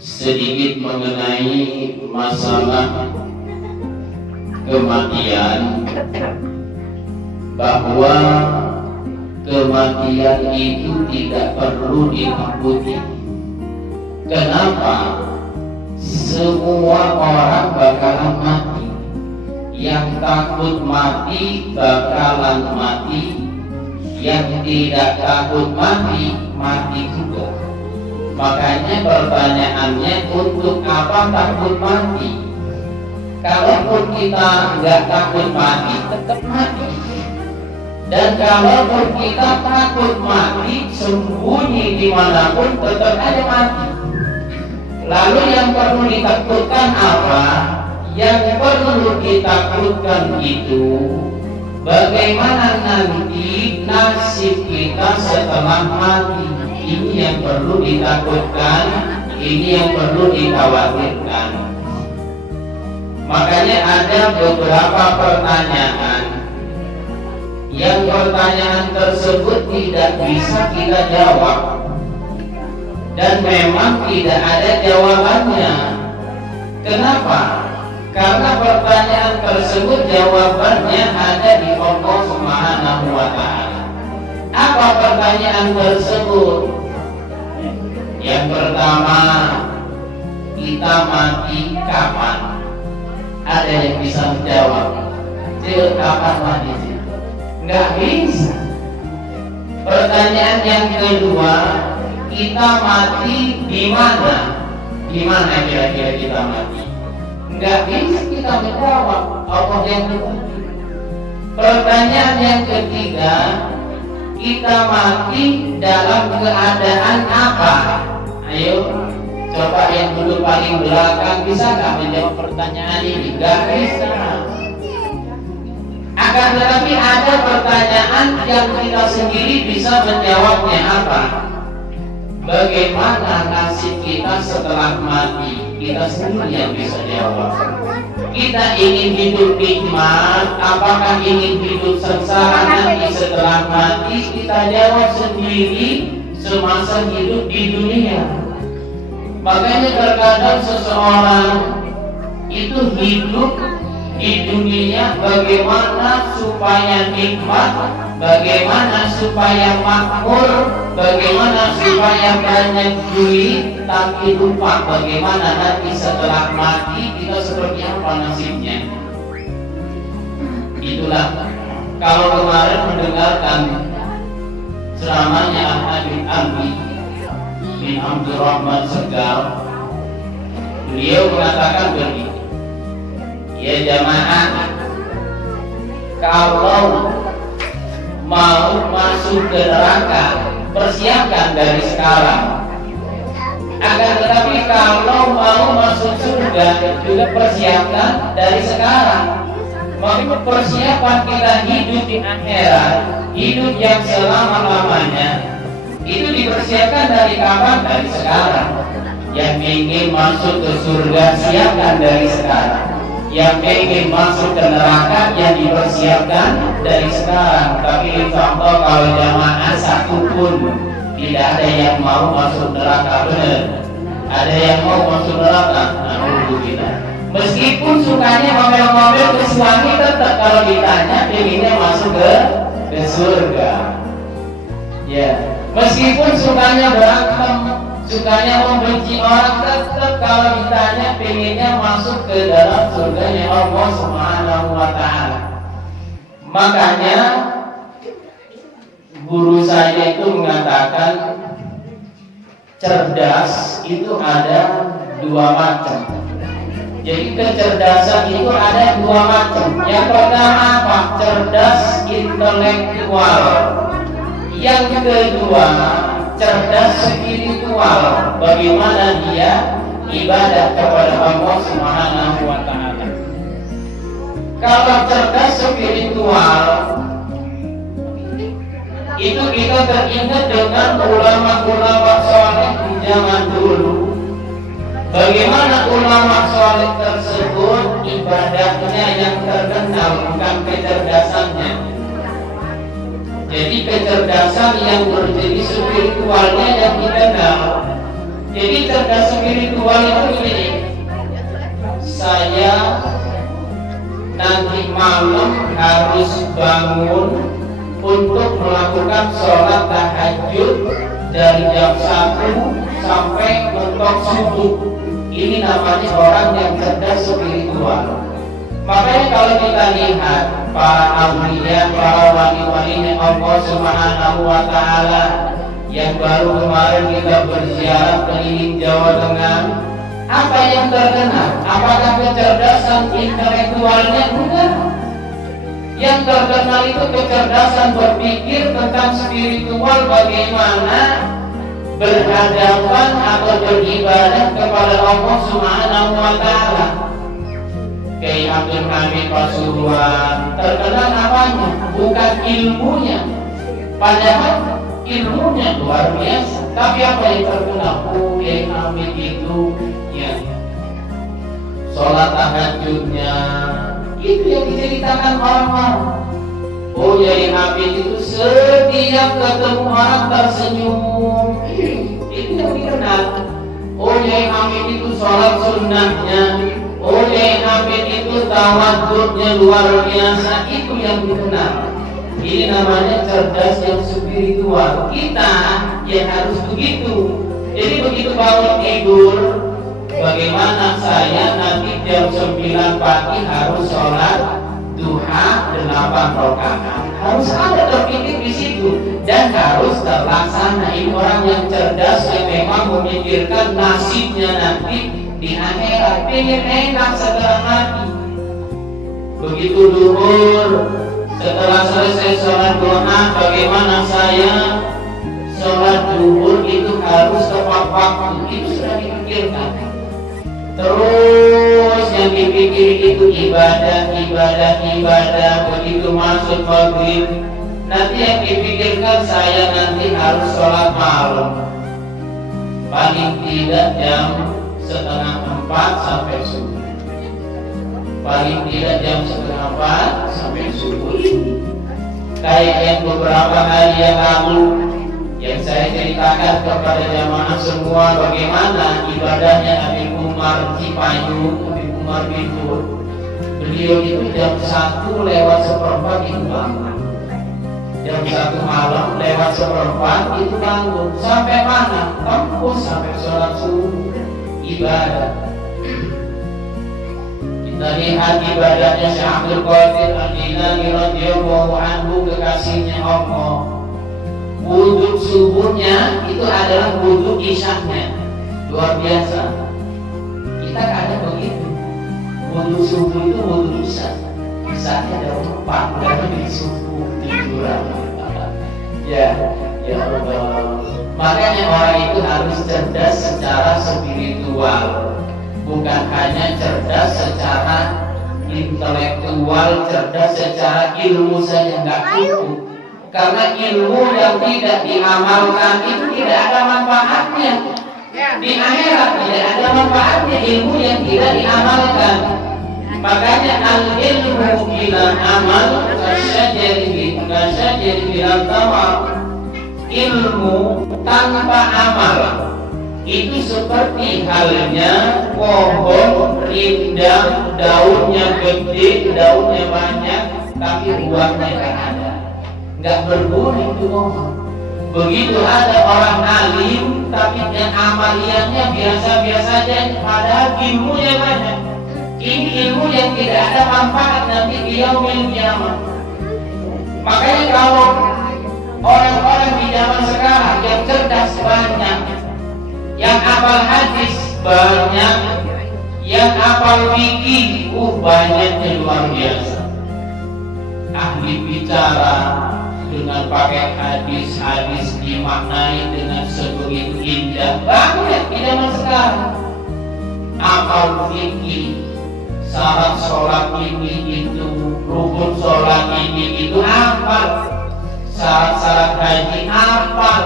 sedikit mengenai masalah kematian, bahwa kematian itu tidak perlu ditakuti. Kenapa? Semua orang bakalan mati. Yang takut mati bakalan mati. Yang tidak takut mati, mati juga. Makanya pertanyaannya, untuk apa takut mati? Kalaupun kita nggak takut mati, tetap mati. Dan kalaupun kita takut mati, sembunyi dimanapun, tetap aja mati. Lalu yang perlu ditakutkan apa? Yang perlu ditakutkan itu bagaimana nanti nasib kita setelah mati. Ini yang perlu ditakutkan, ini yang perlu dikhawatirkan. Makanya ada beberapa pertanyaan yang pertanyaan tersebut tidak bisa kita jawab, dan memang tidak ada jawabannya. Kenapa? Karena pertanyaan tersebut jawabannya ada di Allah Subhanahu wa Ta'ala. Apa pertanyaan tersebut? Yang pertama, kita mati kapan? Ada yang bisa menjawab? Kapan mati? Nggak bisa. Pertanyaan yang kedua, kita mati di mana? Di mana kira-kira kita mati? Nggak bisa kita menjawab. Allah yang berbagi. Pertanyaan yang ketiga, kita mati dalam keadaan apa? Ayo, coba yang duduk paling belakang bisa nggak menjawab pertanyaan ini? Nggak bisa. Akan tetapi ada pertanyaan yang kita sendiri bisa menjawabnya. Apa? Bagaimana nasib kita setelah mati? Kita sendiri yang bisa jawab. Kita ingin hidup nikmat, apakah ingin hidup sengsara nanti setelah mati? Kita jawab sendiri semasa hidup di dunia. Makanya terkadang seseorang itu hidup di dunia bagaimana supaya nikmat, bagaimana supaya makmur, bagaimana supaya banyak duit, tapi lupa bagaimana nanti setelah mati kita seperti apa nasibnya. Itulah kalau kemarin mendengarkan ceramahnya Habib Amri bin Abdurrahman Segar, beliau mengatakan begini, ya jamaah, kalau mau masuk ke neraka, persiapkan dari sekarang. Akan tetapi kalau mau masuk surga, juga persiapkan dari sekarang. Makanya persiapan kita hidup di akhirat, hidup yang selama-lamanya, itu dipersiapkan dari kapan? Dari sekarang. Yang ingin masuk ke surga, siapkan dari sekarang. Yang ingin masuk ke neraka, yang dipersiapkan dari sekarang. Tapi insya Allah kalau jamaah satu pun tidak ada yang mau masuk neraka, benar? Ada yang mau masuk neraka? Alhamdulillah. Meskipun sukanya ngomel-ngomel ke suami, tetap kalau ditanya inginnya masuk ke surga. Ya, meskipun sukanya berantem, sukanya membenci orang, tetap kalau ditanya pengennya masuk ke dalam surganya Allah Subhanahu wa Ta'ala. Makanya guru saya itu mengatakan cerdas itu ada dua macam. Jadi kecerdasan itu ada dua macam. Yang pertama apa? Cerdas intelektual. Yang kedua cerdas spiritual. Bagaimana dia ibadah kepada Allah Subhanahu wa Ta'ala. Kalau cerdas spiritual itu kita teringat dengan ulama-ulama saleh di zaman dulu. Bagaimana ulama saleh tersebut ibadahnya yang terkenal, bukan kecerdasannya. Jadi kecerdasan yang berjenis spiritualnya yang dikenal. Jadi cerdas spiritual itu begini, saya nanti malam harus bangun untuk melakukan sholat tahajud dari jam 1 sampai mentok subuh. Ini namanya orang yang cerdas spiritual. Makanya kalau kita lihat para aulia, para wali-walinya Allah Subhanahu wa Ta'ala yang baru kemarin kita berziarah keliling Jawa Tengah, apa yang terkenal? Apakah kecerdasan intelektualnya? Enggak. Yang terkenal itu kecerdasan berpikir tentang spiritual, bagaimana berhadapan atau beribadah kepada Allah Subhanahu wa Ta'ala. Kiai Abdul Hamid Pasuruan terkenal apanya? Bukan ilmunya, padahal ilmunya luar biasa. Tapi apa yang terkenal? Kiai Hamid itu ya sholat tahajudnya, itu yang diceritakan orang-orang. Kiai Hamid itu setiap ketemu orang tersenyum, itu yang dikenal. Kiai Hamid itu sholat sunnahnya, Kiai Hamid itu tawaduknya luar biasa, itu yang dikenal. Ini namanya cerdas yang spiritual. Kita ya harus begitu. Jadi begitu bangun tidur, bagaimana saya nanti jam 9 pagi harus sholat duha 8 rakaat. Harus ada terpikir di situ dan harus terlaksana. Ini orang yang cerdas yang memang memikirkan nasibnya nanti di akhirat. Pengen enak setelah mati. Begitu duhur, setelah selesai sholat duha, bagaimana saya sholat duhur itu harus tepat waktu. Itu sudah dipikirkan. Terus yang dipikir itu ibadah. Begitu masuk maghrib, nanti yang dipikirkan saya nanti harus sholat malam, paling tidak jam 3:30 sampai subuh. Paling tidak jam 3:30 sampai subuh. Kayak yang beberapa hari yang lalu yang saya ceritakan kepada jamaah semua, bagaimana ibadahnya Habib Umar Cipayu, Habib Umar Bintur. Beliau itu jam 1:04 itu bangun. Jam 1 malam lewat 1:04 itu bangun. Sampai mana? Tembus sampai sholat subuh. Ibadah. Kita lihat ibadahnya Syekh Abdul Qadir Al-Jilani radhiyallahu anhu, kekasihnya Allah. Wudhu subuhnya itu adalah wudhu isyaknya. Luar biasa. Kita kadang begitu. Wudhu subuh itu wudhu isyak. Isyaknya ada 4, karena di subuh tiduran. Ya Allah. Makanya orang itu harus cerdas secara spiritual, bukan hanya cerdas secara intelektual, cerdas secara ilmu saja nggak cukup. Karena ilmu yang tidak diamalkan itu tidak ada manfaatnya. Di akhirat tidak ada manfaatnya ilmu yang tidak diamalkan. Makanya al-ilmu bila amal kasyajari bila tawar. Ilmu tanpa amal itu seperti halnya pohon rindang, daunnya gede, daunnya banyak, tapi buahnya tidak ada, nggak berbuah itu pohon. Begitu ada orang alim tapi yang amaliannya biasa-biasa saja, padahal ilmunya banyak. Ini ilmu yang tidak ada manfaat nanti di yaumil kiamat. Makanya kalau orang-orang di zaman sekarang yang cerdas banyak, yang hafal hadis banyak, yang hafal fikih banyaknya luar biasa. Ahli bicara dengan pakai hadis-hadis dimaknai dengan sebegitu indah banyak di zaman sekarang. Hafal fikih, syarat sholat ini itu, rukun sholat ini itu hafal. Syarat-syarat haji hafal,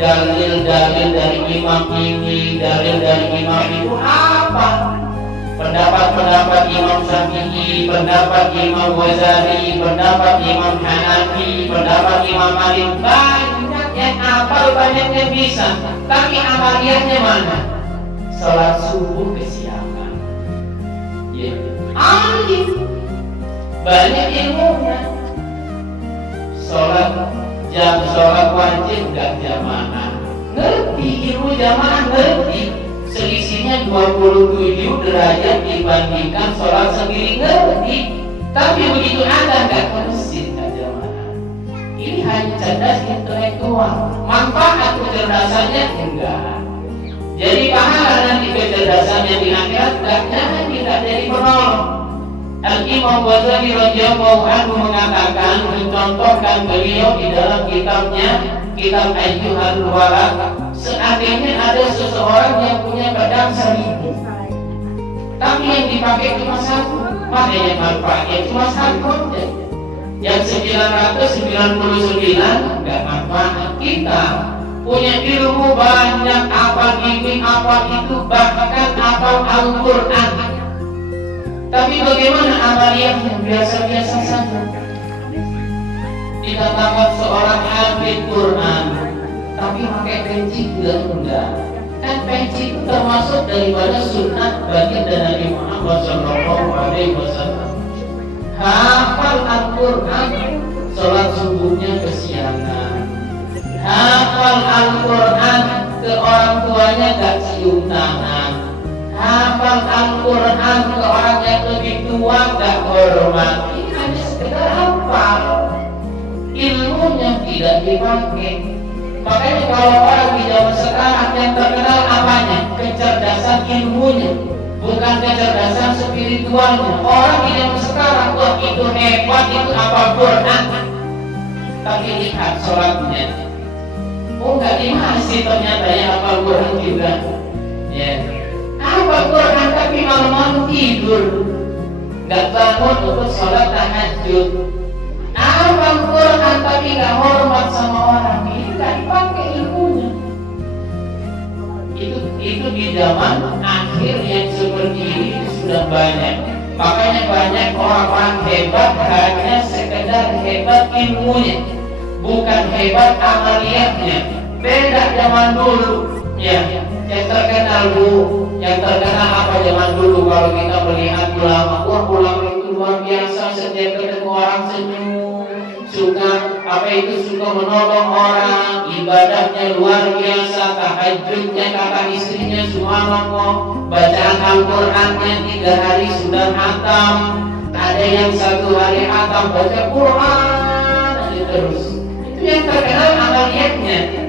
dalil-dalil dari imam ini, dalil dari imam itu hafal. Pendapat-pendapat Imam Syafi'i, pendapat Imam Ghazali, pendapat Imam Hanafi, pendapat Imam Malik, banyak yang yang hafal, banyak yang bisa, tapi amaliyahnya mana? Sholat subuh kesiapan. Ya, alim, banyak ilmunya. Sholat wajib gak jamaah, ngerti ilmu jamaah, ngerti selisihnya 27 derajat dibandingkan sholat sendiri, ngerti. Tapi begitu ada gak ke masjid gak jamaah. Ini hanya cerdas intelektual, manfaat kecerdasannya enggak. Jadi pahala nanti kecerdasannya di akhirat tidak jadi penolong. Al-Imam Ghazali radhiyallahu anhu mengatakan, mencontohkan beliau di dalam kitabnya, kitab Ayyuhal Walad, seandainya ada seseorang yang punya pedang 1000, tapi yang dipakai cuma 1, makanya manfaatnya cuma 1. Yang 999 nggak manfaat. Kita punya ilmu banyak, apa ini, apa itu, bahkan hafal Al-Quran, tapi bagaimana amaliyahnya? Biasa-biasa saja. Dikatakan seorang hafid Quran, tapi pakai peci enggak. Kan peci itu termasuk daripada sunnah baginda Nabi Muhammad SAW. Hafal Al-Quran, sholat subuhnya kesiangan. Hafal Al-Quran, ke orang tuanya gak cium tangan. Hafal Al-Quran, ke orang yang lebih tua gak hormat. Ini hanya sekedar hafal, ilmunya tidak dipakai. Makanya kalau orang di zaman sekarang yang terkenal apanya? Kecerdasan ilmunya, bukan kecerdasan spiritualnya. Orang di zaman sekarang, wah itu hebat, itu apa Quran, tapi lihat sholatnya, oh nggak dimasi ternyata ya apa Quran juga. Ya, apa Quran tapi malam-malam tidur, nggak bangun untuk sholat tahajud. Apa Quran tapi nggak hormat sama orang, ini nggak dipakai ilmunya. Itu di zaman akhir yang seperti ini sudah banyak. Makanya banyak orang-orang hebat hanya sekedar hebat ilmunya, bukan hebat amaliyahnya. Beda zaman dulu, ya. Yang terkenal apa zaman dulu? Kalau kita melihat ulama, wah ulama itu luar biasa, setiap ketemu orang senyum, suka menolong orang, ibadahnya luar biasa, tahajudnya kata istrinya subhanallah, bacaan Al-Qurannya 3 hari sudah hatam, ada yang 1 hari hatam baca Quran terus. Itu yang terkenal amaliyahnya.